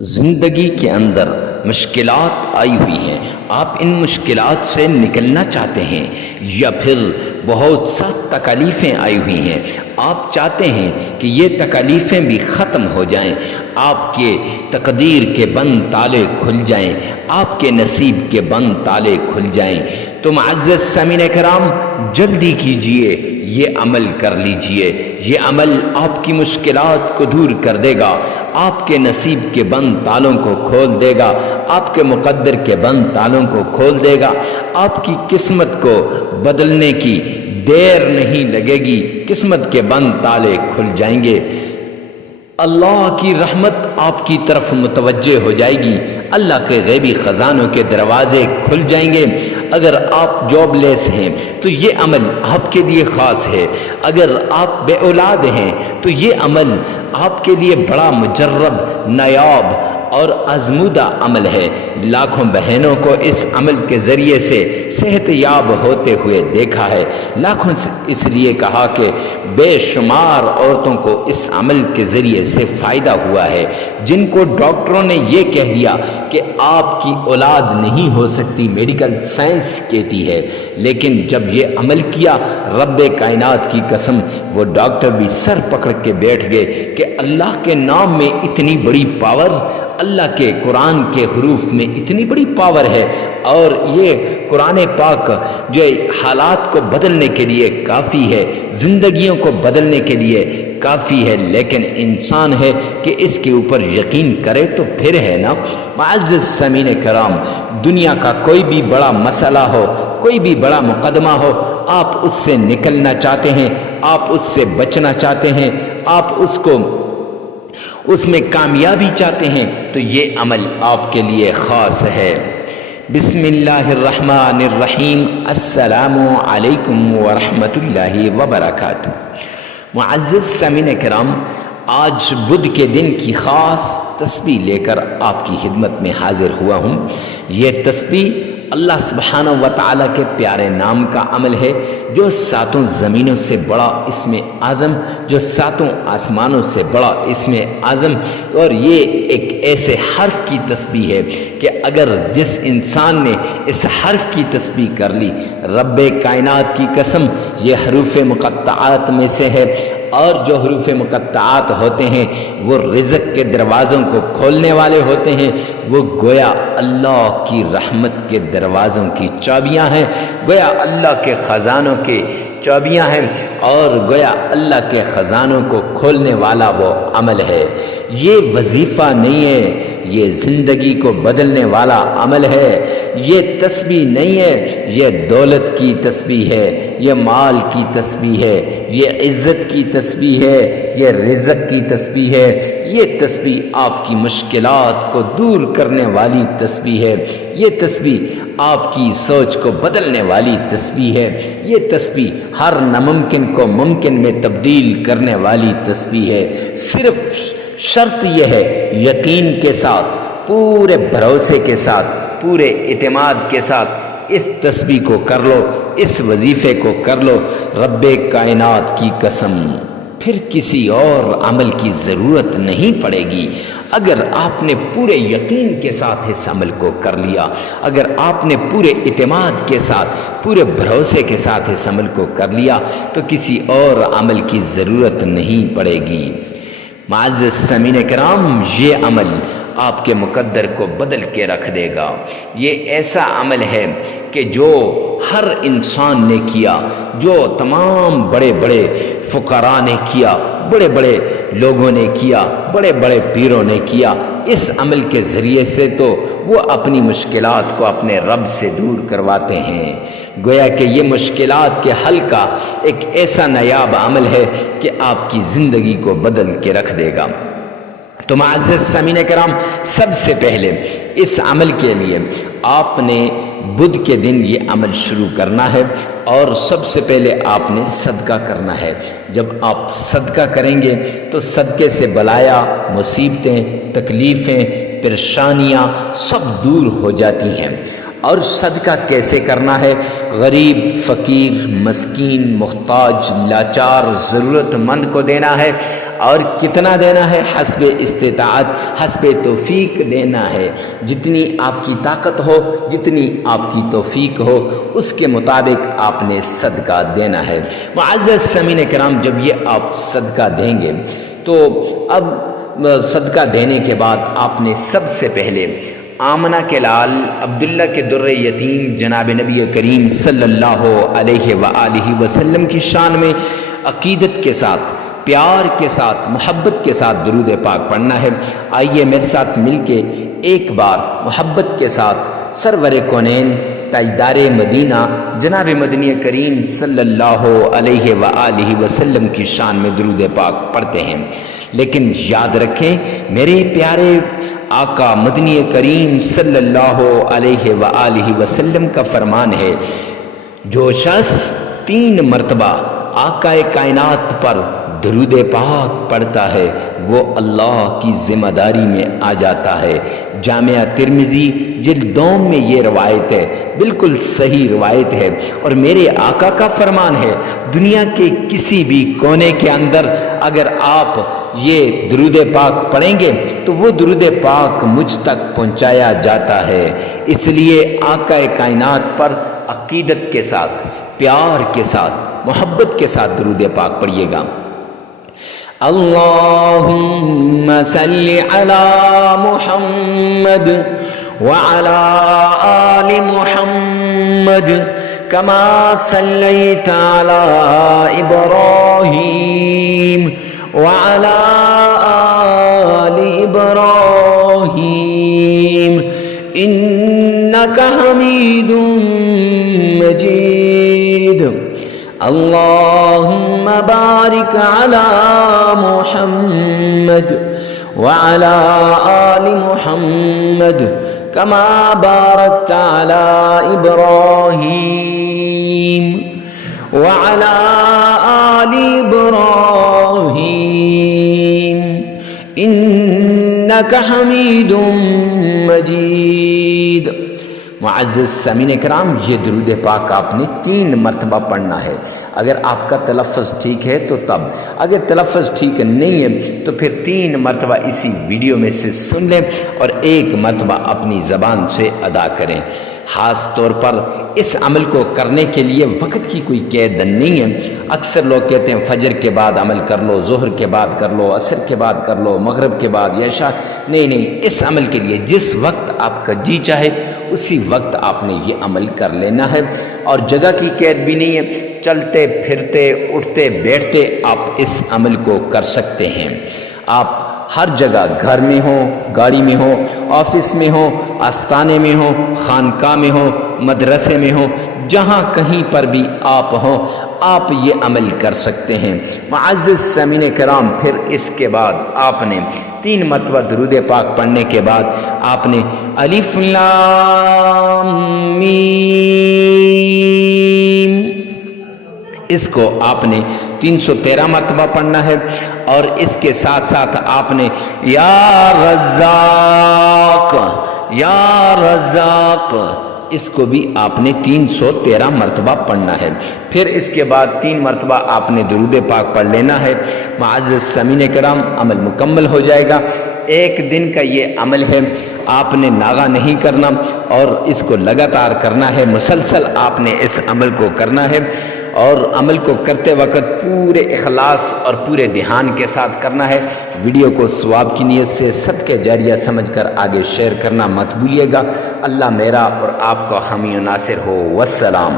زندگی کے اندر مشکلات آئی ہوئی ہیں، آپ ان مشکلات سے نکلنا چاہتے ہیں یا پھر بہت سخت تکالیفیں آئی ہوئی ہیں، آپ چاہتے ہیں کہ یہ تکالیفیں بھی ختم ہو جائیں، آپ کے تقدیر کے بند تالے کھل جائیں، آپ کے نصیب کے بند تالے کھل جائیں، تو معزز سامعین کرام جلدی کیجئے، یہ عمل کر لیجئے۔ یہ عمل آپ کی مشکلات کو دور کر دے گا، آپ کے نصیب کے بند تالوں کو کھول دے گا، آپ کے مقدر کے بند تالوں کو کھول دے گا، آپ کی قسمت کو بدلنے کی دیر نہیں لگے گی، قسمت کے بند تالے کھل جائیں گے، اللہ کی رحمت آپ کی طرف متوجہ ہو جائے گی، اللہ کے غیبی خزانوں کے دروازے کھل جائیں گے۔ اگر آپ جاب لیس ہیں تو یہ عمل آپ کے لیے خاص ہے، اگر آپ بے اولاد ہیں تو یہ عمل آپ کے لیے بڑا مجرب، نایاب اور آزمودہ عمل ہے۔ لاکھوں بہنوں کو اس عمل کے ذریعے سے صحت یاب ہوتے ہوئے دیکھا ہے، لاکھوں اس لیے کہا کہ بے شمار عورتوں کو اس عمل کے ذریعے سے فائدہ ہوا ہے، جن کو ڈاکٹروں نے یہ کہہ دیا کہ آپ کی اولاد نہیں ہو سکتی، میڈیکل سائنس کہتی ہے، لیکن جب یہ عمل کیا، رب کائنات کی قسم وہ ڈاکٹر بھی سر پکڑ کے بیٹھ گئے کہ اللہ کے نام میں اتنی بڑی پاور، اللہ کے قرآن کے حروف میں اتنی بڑی پاور ہے، اور یہ قرآن پاک جو حالات کو بدلنے کے لیے کافی ہے، زندگیوں کو بدلنے کے لیے کافی ہے، لیکن انسان ہے کہ اس کے اوپر یقین کرے تو پھر ہے نا۔ معزز سامعین کرام، دنیا کا کوئی بھی بڑا مسئلہ ہو، کوئی بھی بڑا مقدمہ ہو، آپ اس سے نکلنا چاہتے ہیں، آپ اس سے بچنا چاہتے ہیں، آپ اس میں کامیابی چاہتے ہیں، تو یہ عمل آپ کے لیے خاص ہے۔ بسم اللہ الرحمن الرحیم، السلام علیکم ورحمۃ اللہ وبرکاتہ۔ معزز سامعین کرام، آج بدھ کے دن کی خاص تسبیح لے کر آپ کی خدمت میں حاضر ہوا ہوں۔ یہ تسبیح اللہ سبحانہ و تعالیٰ کے پیارے نام کا عمل ہے، جو ساتوں زمینوں سے بڑا اسم اعظم، جو ساتوں آسمانوں سے بڑا اسم اعظم، اور یہ ایک ایسے حرف کی تسبیح ہے کہ اگر جس انسان نے اس حرف کی تسبیح کر لی، رب کائنات کی قسم یہ حروف مقطعات میں سے ہے، اور جو حروف مقطعات ہوتے ہیں وہ رزق کے دروازوں کو کھولنے والے ہوتے ہیں، وہ گویا اللہ کی رحمت کے دروازوں کی چابیاں ہیں، گویا اللہ کے خزانوں کے چابیاں ہیں، اور گویا اللہ کے خزانوں کو کھولنے والا وہ عمل ہے۔ یہ وظیفہ نہیں ہے، یہ زندگی کو بدلنے والا عمل ہے۔ یہ تسبیح نہیں ہے، یہ دولت کی تسبیح ہے، یہ مال کی تسبیح ہے، یہ عزت کی تسبیح ہے، یہ رزق کی تسبیح ہے۔ یہ تسبیح آپ کی مشکلات کو دور کرنے والی تسبیح ہے، یہ تسبیح آپ کی سوچ کو بدلنے والی تسبیح ہے، یہ تسبیح ہر ناممکن کو ممکن میں تبدیل کرنے والی تسبیح ہے۔ صرف شرط یہ ہے، یقین کے ساتھ، پورے بھروسے کے ساتھ، پورے اعتماد کے ساتھ اس تسبیح کو کر لو، اس وظیفے کو کر لو، رب کائنات کی قسم پھر کسی اور عمل کی ضرورت نہیں پڑے گی۔ اگر آپ نے پورے یقین کے ساتھ اس عمل کو کر لیا، اگر آپ نے پورے اعتماد کے ساتھ، پورے بھروسے کے ساتھ اس عمل کو کر لیا، تو کسی اور عمل کی ضرورت نہیں پڑے گی۔ معزز سامعین کرام، یہ عمل آپ کے مقدر کو بدل کے رکھ دے گا۔ یہ ایسا عمل ہے کہ جو ہر انسان نے کیا، جو تمام بڑے بڑے فقراء نے کیا، بڑے بڑے لوگوں نے کیا، بڑے بڑے پیروں نے کیا۔ اس عمل کے ذریعے سے تو وہ اپنی مشکلات کو اپنے رب سے دور کرواتے ہیں۔ گویا کہ یہ مشکلات کے حل کا ایک ایسا نایاب عمل ہے کہ آپ کی زندگی کو بدل کے رکھ دے گا۔ تو معزز سامعین کرام، سب سے پہلے اس عمل کے لیے آپ نے بدھ کے دن یہ عمل شروع کرنا ہے، اور سب سے پہلے آپ نے صدقہ کرنا ہے۔ جب آپ صدقہ کریں گے تو صدقے سے بلایا، مصیبتیں، تکلیفیں، پریشانیاں سب دور ہو جاتی ہیں۔ اور صدقہ کیسے کرنا ہے؟ غریب، فقیر، مسکین، محتاج، لاچار، ضرورت مند کو دینا ہے، اور کتنا دینا ہے؟ حسب استطاعت، حسب توفیق دینا ہے۔ جتنی آپ کی طاقت ہو، جتنی آپ کی توفیق ہو، اس کے مطابق آپ نے صدقہ دینا ہے۔ معزز سامعین کرام، جب یہ آپ صدقہ دیں گے تو اب صدقہ دینے کے بعد آپ نے سب سے پہلے آمنہ کے لال عبداللہ کے در یتیم جناب نبی کریم صلی اللہ علیہ وآلہ وسلم کی شان میں عقیدت کے ساتھ، پیار کے ساتھ، محبت کے ساتھ درود پاک پڑھنا ہے۔ آئیے میرے ساتھ مل کے ایک بار محبت کے ساتھ سرور کونین تاجدار مدینہ جناب مدنی کریم صلی اللہ علیہ وآلہ وسلم کی شان میں درود پاک پڑھتے ہیں۔ لیکن یاد رکھیں، میرے پیارے آقا مدنی کریم صلی اللہ علیہ وآلہ وسلم کا فرمان ہے، جو شخص 3 مرتبہ آقا کائنات پر درود پاک پڑھتا ہے وہ اللہ کی ذمہ داری میں آ جاتا ہے۔ جامعہ ترمذی جلد 2 میں یہ روایت ہے، بالکل صحیح روایت ہے، اور میرے آقا کا فرمان ہے، دنیا کے کسی بھی کونے کے اندر اگر آپ یہ درود پاک پڑھیں گے تو وہ درود پاک مجھ تک پہنچایا جاتا ہے۔ اس لیے آقا کائنات پر عقیدت کے ساتھ، پیار کے ساتھ، محبت کے ساتھ درود پاک پڑھیے گا۔ اللہم صلی علی محمد وعلی آل محمد کما صلیت علی ابراہیم وعلی آل ابراہیم انکا حمید مجید۔ اللہم بارک علی محمد وعلی آل محمد کما بارکت علی ابراہیم وعلی آل ابراہیم انکا حمید مجید۔ معزز سامعین کرام، یہ درود پاک آپ نے 3 مرتبہ پڑھنا ہے۔ اگر آپ کا تلفظ ٹھیک ہے تو تب، اگر تلفظ ٹھیک نہیں ہے تو پھر 3 مرتبہ اسی ویڈیو میں سے سن لیں اور 1 مرتبہ اپنی زبان سے ادا کریں۔ خاص طور پر اس عمل کو کرنے کے لیے وقت کی کوئی قید نہیں ہے۔ اکثر لوگ کہتے ہیں فجر کے بعد عمل کر لو، ظہر کے بعد کر لو، عصر کے بعد کر لو، مغرب کے بعد یا عشاء۔ نہیں، اس عمل کے لیے جس وقت آپ کا جی چاہے اسی وقت آپ نے یہ عمل کر لینا ہے، اور جگہ کی قید بھی نہیں ہے۔ چلتے پھرتے، اٹھتے بیٹھتے آپ اس عمل کو کر سکتے ہیں۔ آپ ہر جگہ، گھر میں ہو، گاڑی میں ہو، آفس میں ہو، آستانے میں ہو، خانقاہ میں ہو، مدرسے میں ہو، جہاں کہیں پر بھی آپ ہوں، آپ یہ عمل کر سکتے ہیں۔ معزز سامعین کرام، پھر اس کے بعد آپ نے 3 مرتبہ درود پاک پڑھنے کے بعد آپ نے الف لام میم، اس کو آپ نے 313 مرتبہ پڑھنا ہے، اور اس کے ساتھ ساتھ آپ نے یا رزاق، یا رزاق، اس کو بھی آپ نے 313 مرتبہ پڑھنا ہے۔ پھر اس کے بعد 3 مرتبہ آپ نے درود پاک پڑھ لینا ہے۔ معزز سامعین کرام، عمل مکمل ہو جائے گا۔ 1 دن کا یہ عمل ہے، آپ نے ناغہ نہیں کرنا اور اس کو لگاتار کرنا ہے، مسلسل آپ نے اس عمل کو کرنا ہے، اور عمل کو کرتے وقت پورے اخلاص اور پورے دھیان کے ساتھ کرنا ہے۔ ویڈیو کو ثواب کی نیت سے صدقہ جاریہ سمجھ کر آگے شیئر کرنا مت بھولیے گا۔ اللہ میرا اور آپ کا حامی و ناصر ہو۔ والسلام۔